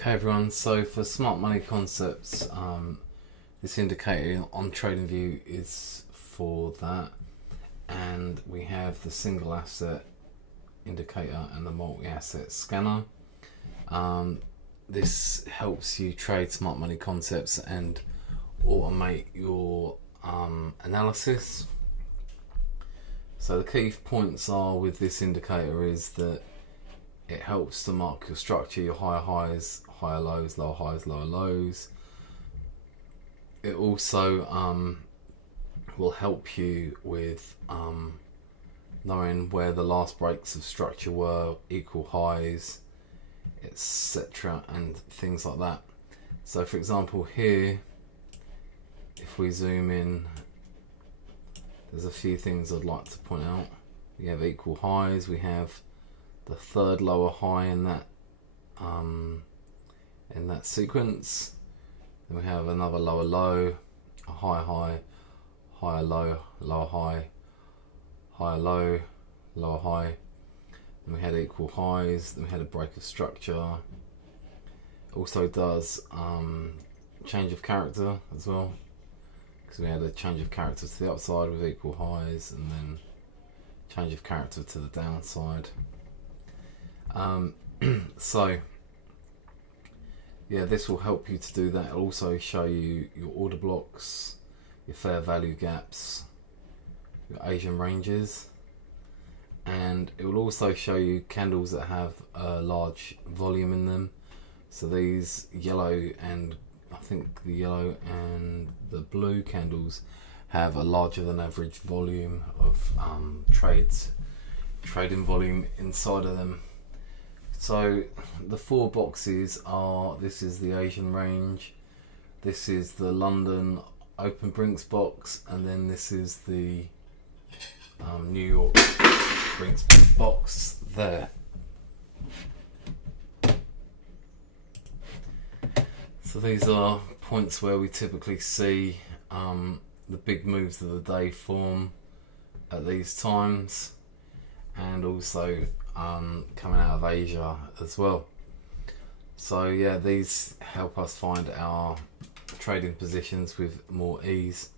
Okay everyone, so for smart money concepts, this indicator on TradingView is for that, and we have the single asset indicator and the multi-asset scanner. This helps you trade smart money concepts and automate your analysis. So the key points are with this indicator is that it helps to mark your structure, your higher highs, higher lows, lower highs, lower lows. It also will help you with knowing where the last breaks of structure were, equal highs, etc., and things like that. So for example here, if we zoom in, there's a few things I'd like to point out. We have equal highs, we have the third lower high in that sequence. Then we have another lower low, a higher high, higher low, lower high, higher low, lower high. Then we had equal highs. Then we had a break of structure. Also does change of character as well, because we had a change of character to the upside with equal highs, and then change of character to the downside. So yeah, this will help you to do that. It'll also show you your order blocks, your fair value gaps, your Asian ranges, and it will also show you candles that have a large volume in them. So these yellow, and I think the yellow and the blue candles have a larger than average volume of trading volume inside of them. So the four boxes are, this is the Asian range, this is the London open Brinks box, and then this is the New York Brinks box there. So these are points where we typically see the big moves of the day form at these times, and also coming out of Asia as well. So yeah, these help us find our trading positions with more ease.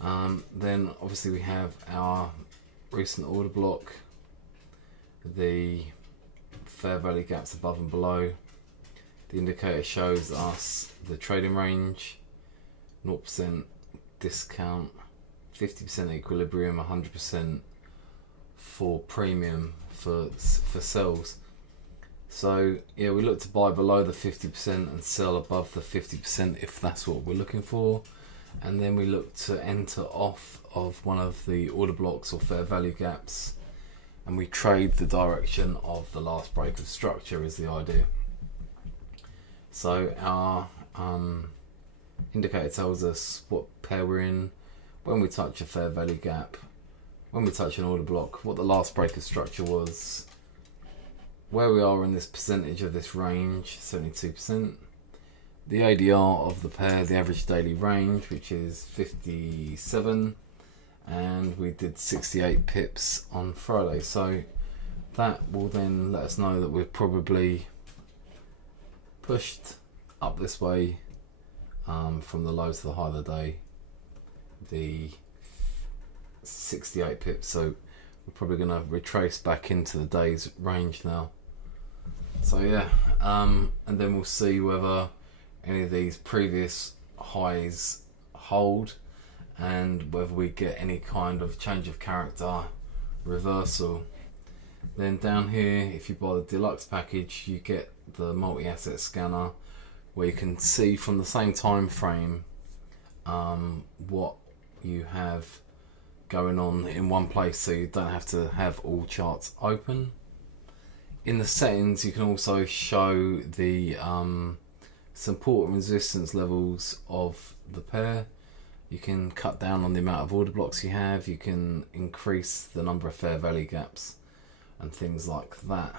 Then obviously we have our recent order block, the fair value gaps above and below. The indicator shows us the trading range, 0% discount, 50% equilibrium, 100% for premium for sells. So yeah, we look to buy below the 50% and sell above the 50% if that's what we're looking for, and then we look to enter off of one of the order blocks or fair value gaps, and we trade the direction of the last break of structure is the idea. So our indicator tells us what pair we're in, when we touch a fair value gap, when we touch an order block, what the last break of structure was, where we are in this percentage of this range, 72%, the ADR of the pair, the average daily range, which is 57, and we did 68 pips on Friday. So that will then let us know that we're probably pushed up this way from the low to the high of the day, the 68 pips. So we're probably going to retrace back into the day's range now. So yeah, and then we'll see whether any of these previous highs hold, and whether we get any kind of change of character reversal. Then down here, if you buy the deluxe package, you get the multi-asset scanner, where you can see from the same time frame what you have going on in one place, so you don't have to have all charts open. In the settings, you can also show the support and resistance levels of the pair. You can cut down on the amount of order blocks you have, you can increase the number of fair value gaps and things like that.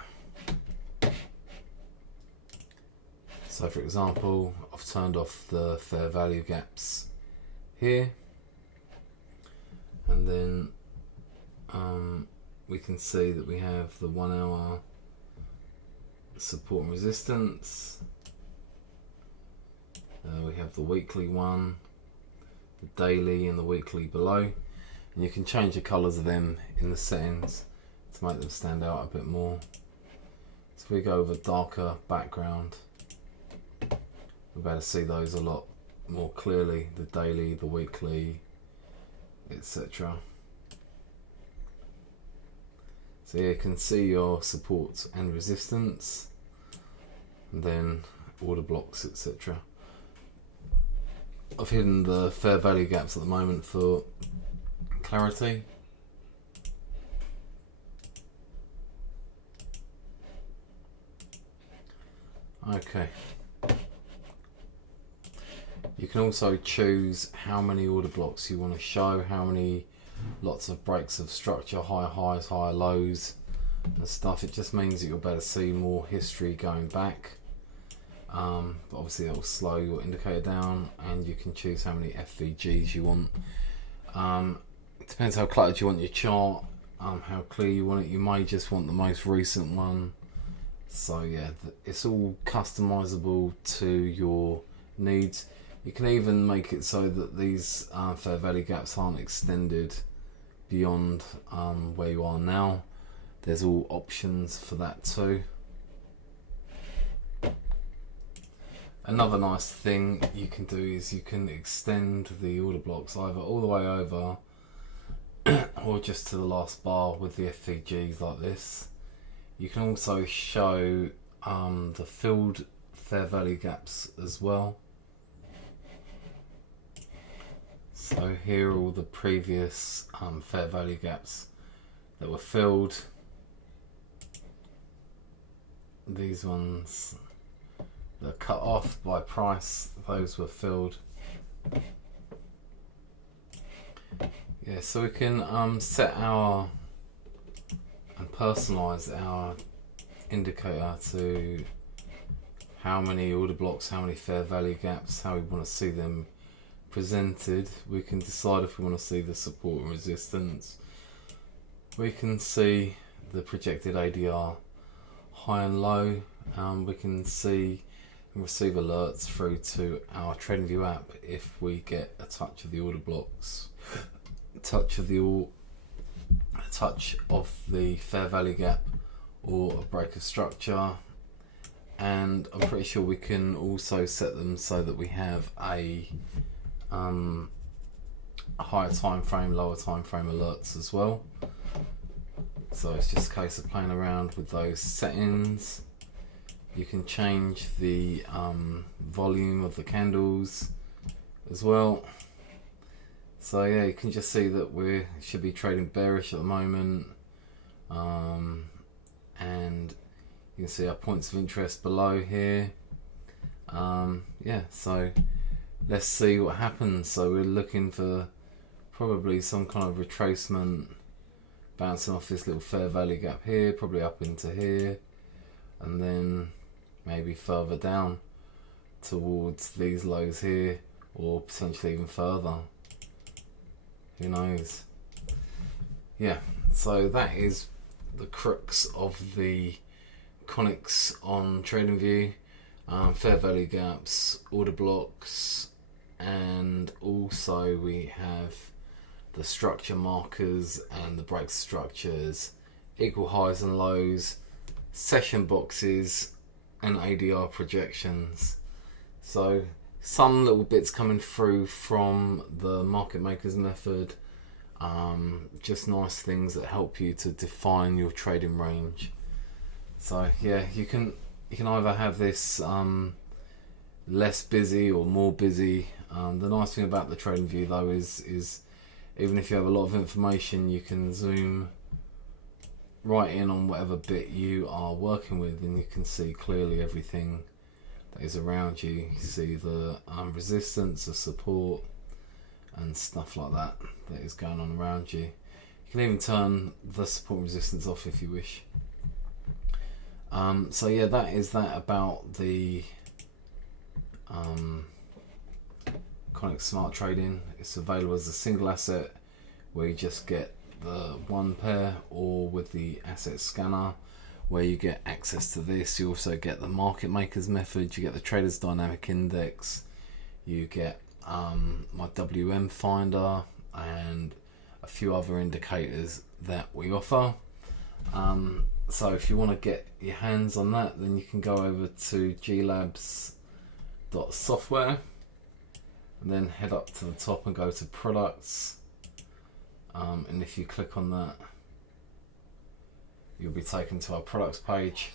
So for example, I've turned off the fair value gaps here, and then we can see that we have the 1 hour support and resistance, We have the weekly one, the daily and the weekly below, and you can change the colours of them in the settings to make them stand out a bit more. So if we go with a darker background, we're able to see those a lot more clearly, the daily, the weekly, etc. So you can see your support and resistance, and then order blocks, etc. I've hidden the fair value gaps at the moment for clarity. Okay. You can also choose how many order blocks you want to show, how many lots of breaks of structure, higher highs, higher lows and stuff. It just means that you'll better see more history going back. But obviously that will slow your indicator down, and you can choose how many FVGs you want. It depends how cluttered you want your chart, how clear you want it. You may just want the most recent one. So yeah, it's all customizable to your needs. You can even make it so that these fair value gaps aren't extended beyond where you are now. There's all options for that too. Another nice thing you can do is you can extend the order blocks either all the way over or just to the last bar with the FVGs like this. You can also show the filled fair value gaps as well. So here are all the previous fair value gaps that were filled. These ones that are cut off by price, those were filled. Yeah, so we can set our and personalize our indicator to how many order blocks, how many fair value gaps, how we want to see them presented. We can decide if we want to see the support and resistance. We can see the projected ADR high and low. We can see and receive alerts through to our TradingView app if we get a touch of the order blocks, a touch of the fair value gap, or a break of structure. And I'm pretty sure we can also set them so that we have a higher time frame, lower time frame alerts as well. So it's just a case of playing around with those settings. You can change the volume of the candles as well. So yeah, you can just see that we should be trading bearish at the moment, and you can see our points of interest below here. Yeah, so let's see what happens. So we're looking for probably some kind of retracement, bouncing off this little fair value gap here, probably up into here, and then maybe further down towards these lows here, or potentially even further. Who knows? Yeah, so that is the crux of the Connix on TradingView. Fair value gaps, order blocks, and also we have the structure markers and the break structures, equal highs and lows, session boxes, and ADR projections. So some little bits coming through from the market makers method, just nice things that help you to define your trading range. So yeah, you can either have this less busy or more busy. The nice thing about the TradingView though is even if you have a lot of information, you can zoom right in on whatever bit you are working with, and you can see clearly everything that is around you. You see the resistance, the support, and stuff like that is going on around you. You can even turn the support and resistance off if you wish. So yeah, that is that about the Connix Smart Trading. It's available as a single asset where you just get the one pair, or with the asset scanner where you get access to this. You also get the market makers method, you get the traders dynamic index, you get my WM finder and a few other indicators that we offer. So if you want to get your hands on that, then you can go over to glabs.software and then head up to the top and go to products, and if you click on that, you'll be taken to our products page,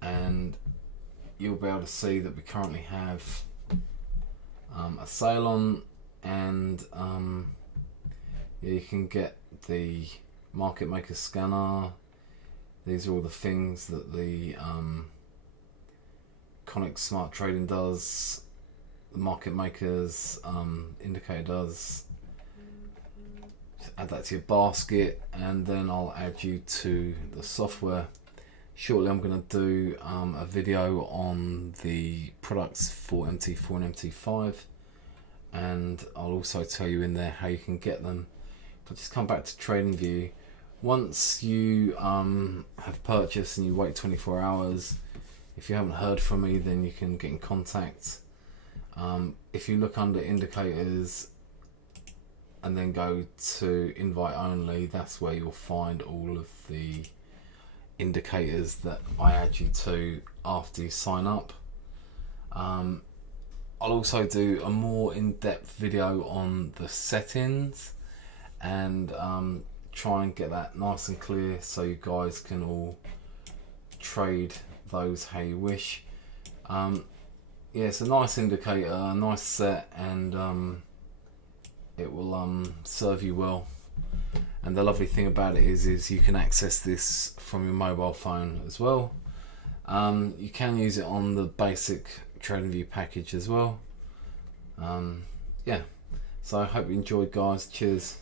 and you'll be able to see that we currently have a sale on, and you can get the market maker scanner. These are all the things that the Connix smart trading does, the market makers indicator does. Just add that to your basket, and then I'll add you to the software. Shortly I'm going to do a video on the products for MT4 and MT5, and I'll also tell you in there how you can get them. If I just come back to TradingView, once you have purchased and you wait 24 hours, if you haven't heard from me, then you can get in contact. If you look under indicators and then go to invite only, that's where you'll find all of the indicators that I add you to after you sign up. I'll also do a more in-depth video on the settings and try and get that nice and clear so you guys can all trade those how you wish. Yeah, it's a nice indicator, a nice set, and it will serve you well. And the lovely thing about it is you can access this from your mobile phone as well. You can use it on the basic TradingView package as well. Yeah, so I hope you enjoyed, guys. Cheers.